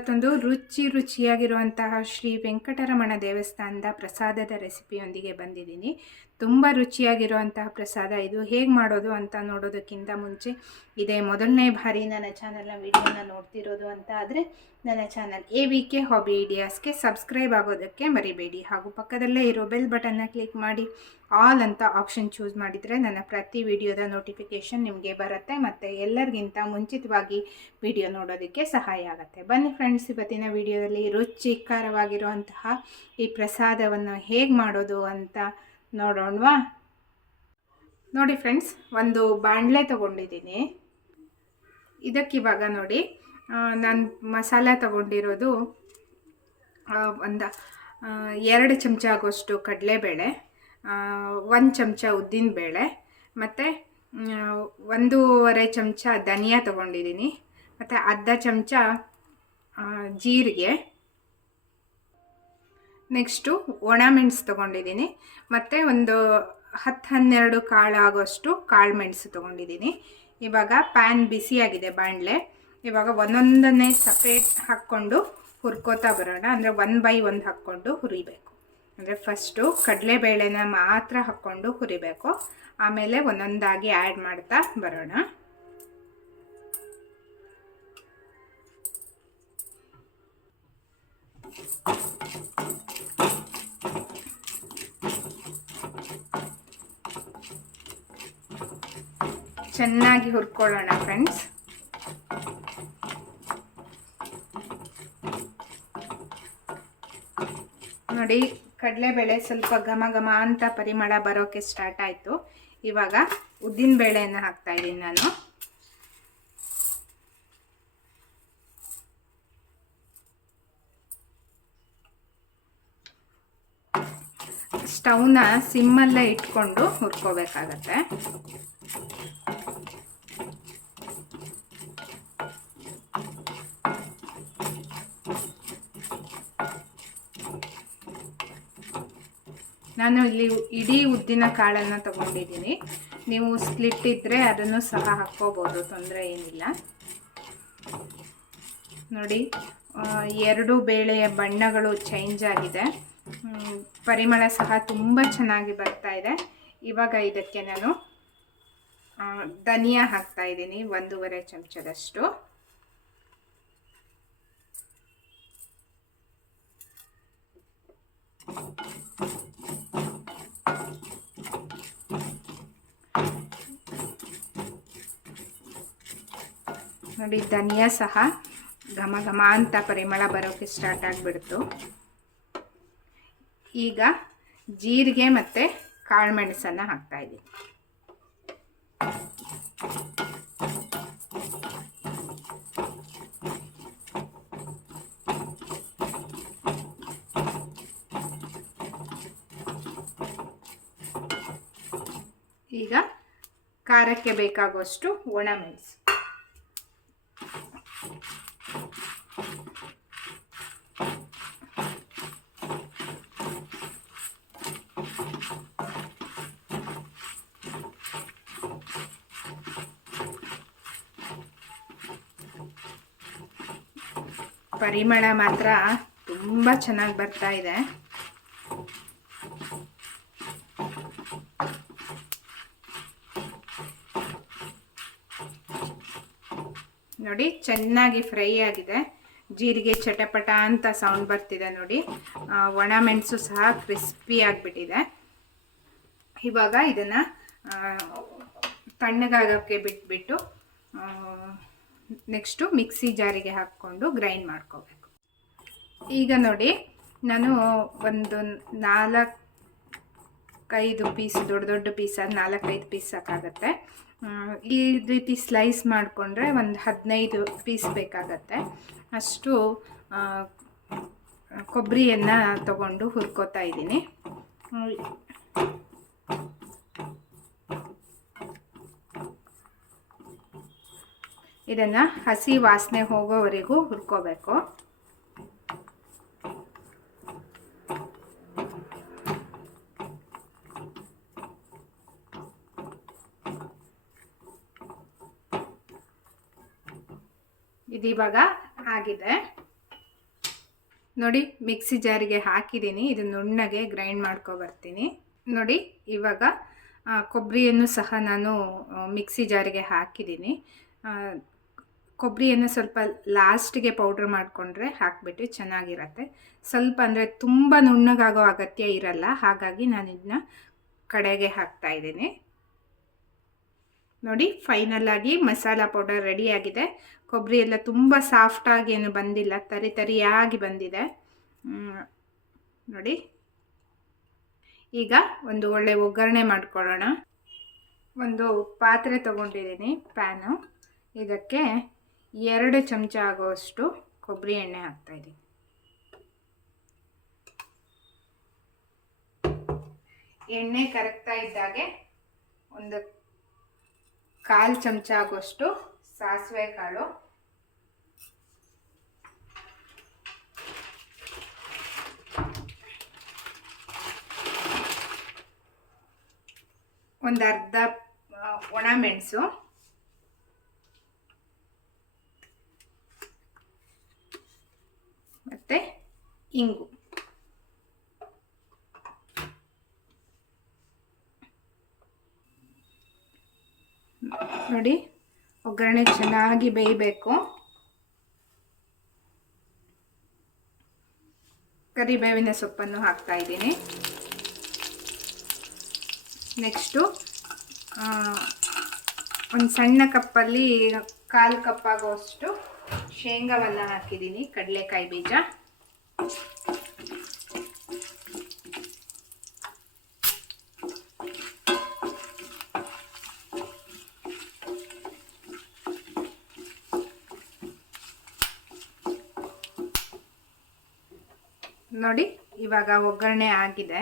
ಇವತ್ತೊಂದು ರುಚಿ ರುಚಿಯಾಗಿರುವಂತಹ ಶ್ರೀ ವೆಂಕಟರಮಣ ದೇವಸ್ಥಾನದ ಪ್ರಸಾದದ ರೆಸಿಪಿಯೊಂದಿಗೆ ಬಂದಿದ್ದೀನಿ. ತುಂಬ ರುಚಿಯಾಗಿರುವಂತಹ ಪ್ರಸಾದ ಇದು. ಹೇಗೆ ಮಾಡೋದು ಅಂತ ನೋಡೋದಕ್ಕಿಂತ ಮುಂಚೆ ಇದೇ ಮೊದಲನೇ ಬಾರಿ ನನ್ನ ಚಾನಲ್ನ ವಿಡಿಯೋನ ನೋಡ್ತಿರೋದು ಅಂತ ಆದರೆ ನನ್ನ channel A V K hobby ಐಡಿಯಾಸ್ಗೆ subscribe ಆಗೋದಕ್ಕೆ ಮರಿಬೇಡಿ. ಹಾಗೂ ಪಕ್ಕದಲ್ಲೇ ಇರೋ ಬೆಲ್ ಬಟನ್ನ ಕ್ಲಿಕ್ ಮಾಡಿ. ಆಲ್ ಅಂತ ಆಪ್ಷನ್ ಚೂಸ್ ಮಾಡಿದರೆ ನನ್ನ ಪ್ರತಿ ವಿಡಿಯೋದ ನೋಟಿಫಿಕೇಷನ್ ನಿಮಗೆ ಬರುತ್ತೆ ಮತ್ತು ಎಲ್ಲರಿಗಿಂತ ಮುಂಚಿತವಾಗಿ ವಿಡಿಯೋ ನೋಡೋದಕ್ಕೆ ಸಹಾಯ ಆಗುತ್ತೆ. ಬನ್ನಿ ಫ್ರೆಂಡ್ಸ್ ಇವತ್ತಿನ ವಿಡಿಯೋದಲ್ಲಿ ರುಚಿಕರವಾಗಿರುವಂತಹ ಈ ಪ್ರಸಾದವನ್ನು ಹೇಗೆ ಮಾಡೋದು ಅಂತ ನೋಡೋಣವಾ? ನೋಡಿ ಫ್ರೆಂಡ್ಸ್, ಒಂದು ಬಾಣಲೆ ತೊಗೊಂಡಿದ್ದೀನಿ. ಇದಕ್ಕಿವಾಗ ನೋಡಿ ನಾನು ಮಸಾಲ ತಗೊಂಡಿರೋದು ಒಂದು ಎರಡು ಚಮಚ ಆಗೋಷ್ಟು ಕಡಲೆಬೇಳೆ ಒಂದು ಚಮಚ ಉದ್ದಿನಬೇಳೆ, ಮತ್ತು ಒಂದೂವರೆ ಚಮಚ ಧನಿಯಾ ತೊಗೊಂಡಿದ್ದೀನಿ, ಮತ್ತು ಅರ್ಧ ಚಮಚ ಜೀರಿಗೆ ನೆಕ್ಸ್ಟು ಒಣಮೆಣಸು ತೊಗೊಂಡಿದ್ದೀನಿ. ಮತ್ತು ಒಂದು ಹತ್ತು ಹನ್ನೆರಡು ಕಾಳು ಆಗೋಷ್ಟು ಕಾಳು ಮೆಣಸು ತೊಗೊಂಡಿದ್ದೀನಿ. ಇವಾಗ ಪ್ಯಾನ್ ಬಿಸಿಯಾಗಿದೆ ಬಾಣಲೆ. ಇವಾಗ ಒಂದೊಂದನ್ನೇ ಸಪ್ರೇಟ್ ಹಾಕ್ಕೊಂಡು ಹುರ್ಕೋತಾ ಬರೋಣ. ಅಂದರೆ ಒನ್ ಬೈ ಒಂದು ಹಾಕ್ಕೊಂಡು ಹುರಿಬೇಕು. ಅಂದರೆ ಫಸ್ಟು ಕಡಲೆಬೇಳೆನ ಮಾತ್ರ ಹಾಕ್ಕೊಂಡು ಹುರಿಬೇಕು. ಆಮೇಲೆ ಒಂದೊಂದಾಗಿ ಆ್ಯಡ್ ಮಾಡ್ತಾ ಬರೋಣ. ಚೆನ್ನಾಗಿ ಹುರ್ಕೊಳ್ಳೋಣ ಫ್ರೆಂಡ್ಸ್ ನೋಡಿ, ಕಡಲೆಬೇಳೆ ಸ್ವಲ್ಪ ಘಮ ಘಮ ಅಂತ ಪರಿಮಳ ಬರೋಕ್ಕೆ ಸ್ಟಾರ್ಟ್ ಆಯಿತು. ಇವಾಗ ಉದ್ದಿನ ಬೇಳೆಯನ್ನು ಹಾಕ್ತಾ ಇದ್ದೀನಿ ನಾನು. ಸ್ಟವ್ನ ಸಿಮ್ಮಲ್ಲೇ ಇಟ್ಕೊಂಡು ಹುರ್ಕೋಬೇಕಾಗತ್ತೆ. ನಾನು ಇಲ್ಲಿ ಇಡೀ ಉದ್ದಿನ ಕಾಳನ್ನು ತಗೊಂಡಿದ್ದೀನಿ. ನೀವು ಸ್ಲಿಟ್ ಇದ್ದರೆ ಅದನ್ನು ಸಹ ಹಾಕ್ಕೋಬೋದು, ತೊಂದರೆ ಏನಿಲ್ಲ. ನೋಡಿ ಎರಡು ಬೇಳೆಯ ಬಣ್ಣಗಳು ಚೇಂಜ್ ಆಗಿದೆ. ಪರಿಮಳ ಸಹ ತುಂಬ ಚೆನ್ನಾಗಿ ಬರ್ತಾ ಇದೆ. ಇವಾಗ ಇದಕ್ಕೆ ನಾನು ಧನಿಯಾ ಹಾಕ್ತಾ ಇದ್ದೀನಿ, ಒಂದೂವರೆ ಚಮಚದಷ್ಟು. ನೋಡಿ, ಧನಿಯಾ ಸಹ ಘಮ ಘಮ ಅಂತ ಪರಿಮಳ ಬರೋಕ್ಕೆ ಸ್ಟಾರ್ಟ್ ಆಗಿಬಿಡ್ತು. ಈಗ ಜೀರಿಗೆ ಮತ್ತು ಕಾಳು ಮೆಣಸನ್ನು ಹಾಕ್ತಾಯಿದ್ದೀನಿ ಈಗ ಖಾರಕ್ಕೆ ಬೇಕಾಗುವಷ್ಟು ಒಣಮೆಣಸು ಪರಿಮಳ ಮಾತ್ರ ತುಂಬ ಚೆನ್ನಾಗಿ ಬರ್ತಾ ಇದೆ. ನೋಡಿ, ಚೆನ್ನಾಗಿ ಫ್ರೈ ಆಗಿದೆ. ಜೀರಿಗೆ ಚಟಪಟ ಅಂತ ಸೌಂಡ್ ಬರ್ತಿದೆ ನೋಡಿ. ಒಣ ಮೆಣಸು ಸಹ ಕ್ರಿಸ್ಪಿ ಆಗಿಬಿಟ್ಟಿದೆ. ಇವಾಗ ಇದನ್ನು ತಣ್ಣಗಾಗೋಕ್ಕೆ ಬಿಟ್ಬಿಟ್ಟು ನೆಕ್ಸ್ಟು ಮಿಕ್ಸಿ ಜಾರಿಗೆ ಹಾಕ್ಕೊಂಡು ಗ್ರೈಂಡ್ ಮಾಡ್ಕೋಬೇಕು. ಈಗ ನೋಡಿ, ನಾನು ಒಂದು ನಾಲ್ಕೈದು ಪೀಸ್, ದೊಡ್ಡ ದೊಡ್ಡ ಪೀಸ್, ಅದು ನಾಲ್ಕೈದು ಪೀಸ್ ಸಾಕಾಗತ್ತೆ. ಈ ರೀತಿ ಸ್ಲೈಸ್ ಮಾಡಿಕೊಂಡ್ರೆ ಒಂದು ಹದಿನೈದು ಪೀಸ್ ಬೇಕಾಗತ್ತೆ. ಅಷ್ಟು ಕೊಬ್ಬರಿಯನ್ನು ತಗೊಂಡು ಹುರ್ಕೋತಾ ಇದ್ದೀನಿ. ಇದನ್ನು ಹಸಿ ವಾಸನೆ ಹೋಗೋವರೆಗೂ ಹುರ್ಕೋಬೇಕು. ಇದೀವಾಗ ಆಗಿದೆ. ನೋಡಿ, ಮಿಕ್ಸಿ ಜಾರಿಗೆ ಹಾಕಿದ್ದೀನಿ. ಇದು ನುಣ್ಣಗೆ ಗ್ರೈಂಡ್ ಮಾಡ್ಕೊ ಬರ್ತೀನಿ. ನೋಡಿ, ಇವಾಗ ಕೊಬ್ಬರಿಯನ್ನು ಸಹ ನಾನು ಮಿಕ್ಸಿ ಜಾರಿಗೆ ಹಾಕಿದ್ದೀನಿ. ಕೊಬ್ಬರಿಯನ್ನು ಸ್ವಲ್ಪ ಲಾಸ್ಟಿಗೆ ಪೌಡ್ರ್ ಮಾಡಿಕೊಂಡ್ರೆ ಹಾಕಿಬಿಟ್ಟು ಚೆನ್ನಾಗಿರತ್ತೆ. ಸ್ವಲ್ಪ ಅಂದರೆ ತುಂಬ ನುಣ್ಣಗಾಗೋ ಅಗತ್ಯ ಇರಲ್ಲ, ಹಾಗಾಗಿ ನಾನು ಇದನ್ನ ಕಡೆಗೆ ಹಾಕ್ತಾ ಇದ್ದೀನಿ. ನೋಡಿ ಫೈನಲ್ ಆಗಿ ಮಸಾಲ ಪೌಡರ್ ರೆಡಿಯಾಗಿದೆ ಕೊಬ್ಬರಿ ಎಲ್ಲ ತುಂಬ ಸಾಫ್ಟಾಗಿ ಏನು ಬಂದಿಲ್ಲ, ತರಿ ತರಿಯಾಗಿ ಬಂದಿದೆ. ನೋಡಿ. ಈಗ ಒಂದು ಒಳ್ಳೆ ಒಗ್ಗರಣೆ ಮಾಡ್ಕೊಳ್ಳೋಣ. ಒಂದು ಪಾತ್ರೆ ತೊಗೊಂಡಿದ್ದೀನಿ ಪ್ಯಾನು ಇದಕ್ಕೆ ಎರಡು ಚಮಚ ಆಗುವಷ್ಟು ಕೊಬ್ಬರಿ ಎಣ್ಣೆ ಹಾಕ್ತಾಯಿದ್ದೀನಿ ಎಣ್ಣೆ ಕರಗ್ತಾ ಇದ್ದಾಗೆ ಒಂದು ಕಾಲು ಚಮಚ ಆಗುವಷ್ಟು ಸಾಸಿವೆ ಕಾಳು. ಒಂದು ಅರ್ಧ ಒಣ ಮೆಣಸು. ಮತ್ತು ಇಂಗು. ನೋಡಿ, ಒಗ್ಗರಣೆ ಚೆನ್ನಾಗಿ ಬೇಯಬೇಕು. ಕರಿಬೇವಿನ ಸೊಪ್ಪನ್ನು ಹಾಕ್ತಾ ಇದ್ದೀನಿ. ನೆಕ್ಸ್ಟು ಒಂದು ಸಣ್ಣ ಕಪ್ಪಲ್ಲಿ, ಕಾಲು ಕಪ್ ಆಗೋಷ್ಟು ಶೇಂಗಾವನ್ನು ಹಾಕಿದ್ದೀನಿ, ಕಡಲೆಕಾಯಿ ಬೀಜ. ನೋಡಿ, ಇವಾಗ ಒಗ್ಗರಣೆ ಆಗಿದೆ.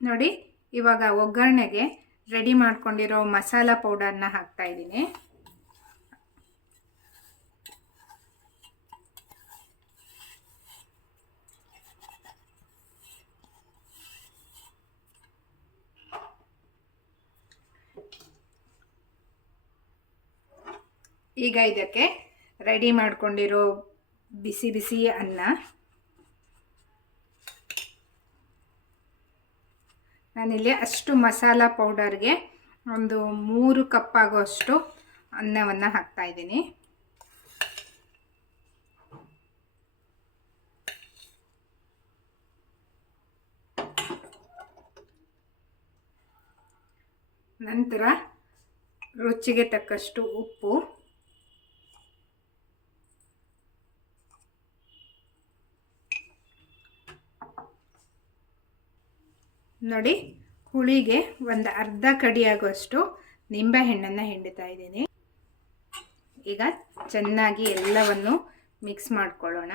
ನೋಡಿ, ಇವಾಗ ಒಗ್ಗರಣೆಗೆ ರೆಡಿ ಮಾಡ್ಕೊಂಡಿರೋ ಮಸಾಲ ಪೌಡರ್ನ ಹಾಕ್ತಾ ಇದ್ದೀನಿ. ಈಗ ಇದಕ್ಕೆ ರೆಡಿ ಮಾಡ್ಕೊಂಡಿರೋ ಬಿಸಿ ಬಿಸಿ ಅನ್ನ. ನಾನಿಲ್ಲಿ ಅಷ್ಟು ಮಸಾಲ ಪೌಡರ್ಗೆ ಒಂದು ಮೂರು ಕಪ್ ಅನ್ನವನ್ನು ಹಾಕ್ತಾ ಇದ್ದೀನಿ. ನಂತರ ರುಚಿಗೆ ತಕ್ಕಷ್ಟು ಉಪ್ಪು. ನೋಡಿ ಹುಳಿಗೆ ಒಂದು ಅರ್ಧ ಕಡಿಯಾಗುವಷ್ಟು ನಿಂಬೆಹಣ್ಣನ್ನು ಹಿಂಡಿತಾ ಇದ್ದೀನಿ. ಈಗ ಚೆನ್ನಾಗಿ ಎಲ್ಲವನ್ನು ಮಿಕ್ಸ್ ಮಾಡ್ಕೊಳ್ಳೋಣ.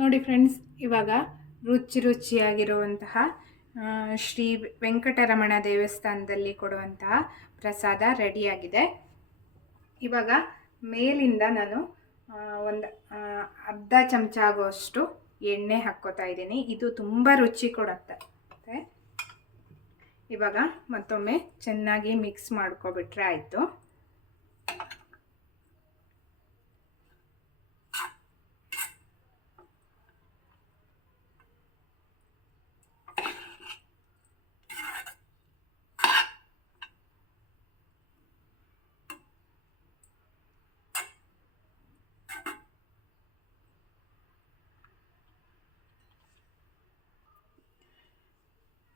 ನೋಡಿ ಫ್ರೆಂಡ್ಸ್, ಇವಾಗ ರುಚಿ ರುಚಿಯಾಗಿರುವಂತಹ ಶ್ರೀ ವೆಂಕಟರಮಣ ದೇವಸ್ಥಾನದಲ್ಲಿ ಕೊಡುವಂತಹ ಪ್ರಸಾದ ರೆಡಿಯಾಗಿದೆ. ಇವಾಗ ಮೇಲಿಂದ ನಾನು ಒಂದು ಅರ್ಧ ಚಮಚ ಆಗುವಷ್ಟು ಎಣ್ಣೆ ಹಾಕ್ಕೋತಾ ಇದ್ದೀನಿ. ಇದು ತುಂಬ ರುಚಿ ಕೊಡುತ್ತೆ. ಇವಾಗ ಮತ್ತೊಮ್ಮೆ ಚೆನ್ನಾಗಿ ಮಿಕ್ಸ್ ಮಾಡ್ಕೊಬಿಟ್ರೆ ಆಯಿತು.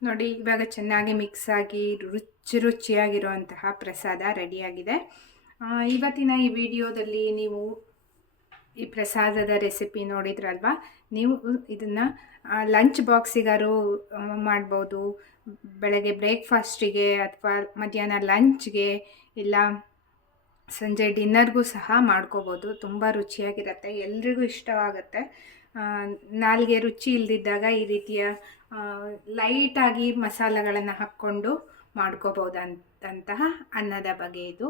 ನೋಡಿ, ಇವಾಗ ಚೆನ್ನಾಗಿ ಮಿಕ್ಸ್ ಆಗಿ ರುಚಿ ರುಚಿಯಾಗಿರುವಂತಹ ಪ್ರಸಾದ ರೆಡಿಯಾಗಿದೆ. ಇವತ್ತಿನ ಈ ವಿಡಿಯೋದಲ್ಲಿ ನೀವು ಈ ಪ್ರಸಾದದ ರೆಸಿಪಿ ನೋಡಿದ್ರಲ್ವಾ? ನೀವು ಇದನ್ನು ಲಂಚ್ ಬಾಕ್ಸಿಗಾರು ಮಾಡ್ಬೋದು. ಬೆಳಗ್ಗೆ ಬ್ರೇಕ್ಫಾಸ್ಟಿಗೆ ಅಥವಾ ಮಧ್ಯಾಹ್ನ ಲಂಚ್ಗೆ ಇಲ್ಲ, ಸಂಜೆ ಡಿನ್ನರ್ಗೂ ಸಹ ಮಾಡ್ಕೋಬೋದು. ತುಂಬ ರುಚಿಯಾಗಿರುತ್ತೆ. ಎಲ್ರಿಗೂ ಇಷ್ಟವಾಗುತ್ತೆ. ನಾಲ್ಗೆ ರುಚಿ ಇಲ್ದಿದ್ದಾಗ ಈ ರೀತಿಯ ಲೈಟಾಗಿ ಮಸಾಲೆಗಳನ್ನು ಹಾಕ್ಕೊಂಡು ಮಾಡ್ಕೋಬೋದಂತಹ ಅನ್ನದ ಬಗೆ ಇದು.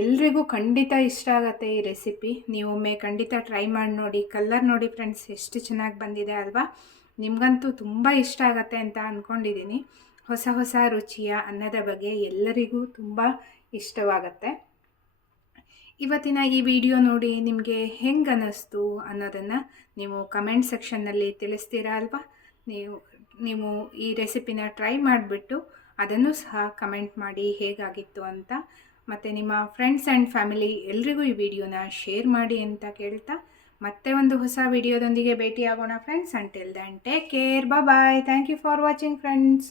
ಎಲ್ರಿಗೂ ಖಂಡಿತ ಇಷ್ಟ ಆಗುತ್ತೆ ಈ ರೆಸಿಪಿ ನೀವು ಒಮ್ಮೆ ಖಂಡಿತ ಟ್ರೈ ಮಾಡಿ ನೋಡಿ ಕಲ್ಲರ್ ನೋಡಿ ಫ್ರೆಂಡ್ಸ್ ಎಷ್ಟು ಚೆನ್ನಾಗಿ ಬಂದಿದೆ ಅಲ್ವಾ? ನಿಮಗಂತೂ ತುಂಬ ಇಷ್ಟ ಆಗತ್ತೆ ಅಂತ ಅಂದ್ಕೊಂಡಿದ್ದೀನಿ ಹೊಸ ಹೊಸ ರುಚಿಯ ಅನ್ನದ ಬಗ್ಗೆ ಎಲ್ಲರಿಗೂ ತುಂಬ ಇಷ್ಟವಾಗತ್ತೆ. ಇವತ್ತಿನ ಈ ವಿಡಿಯೋ ನೋಡಿ ನಿಮಗೆ ಹೆಂಗೆ ಅನ್ನಿಸ್ತು ಅನ್ನೋದನ್ನು ನೀವು ಕಮೆಂಟ್ ಸೆಕ್ಷನ್ನಲ್ಲಿ ತಿಳಿಸ್ತೀರಾ ಅಲ್ವಾ? ನೀವು ನೀವು ಈ ರೆಸಿಪಿನ ಟ್ರೈ ಮಾಡಿಬಿಟ್ಟು ಅದನ್ನು ಸಹ ಕಮೆಂಟ್ ಮಾಡಿ ಹೇಗಾಗಿತ್ತು ಅಂತ, ಮತ್ತು ನಿಮ್ಮ ಫ್ರೆಂಡ್ಸ್ ಆ್ಯಂಡ್ ಫ್ಯಾಮಿಲಿ ಎಲ್ರಿಗೂ ಈ ವಿಡಿಯೋನ ಶೇರ್ ಮಾಡಿ ಅಂತ ಕೇಳ್ತಾ, ಮತ್ತೆ ಒಂದು ಹೊಸ ವಿಡಿಯೋದೊಂದಿಗೆ ಭೇಟಿಯಾಗೋಣ friends until then take care bye thank you for watching friends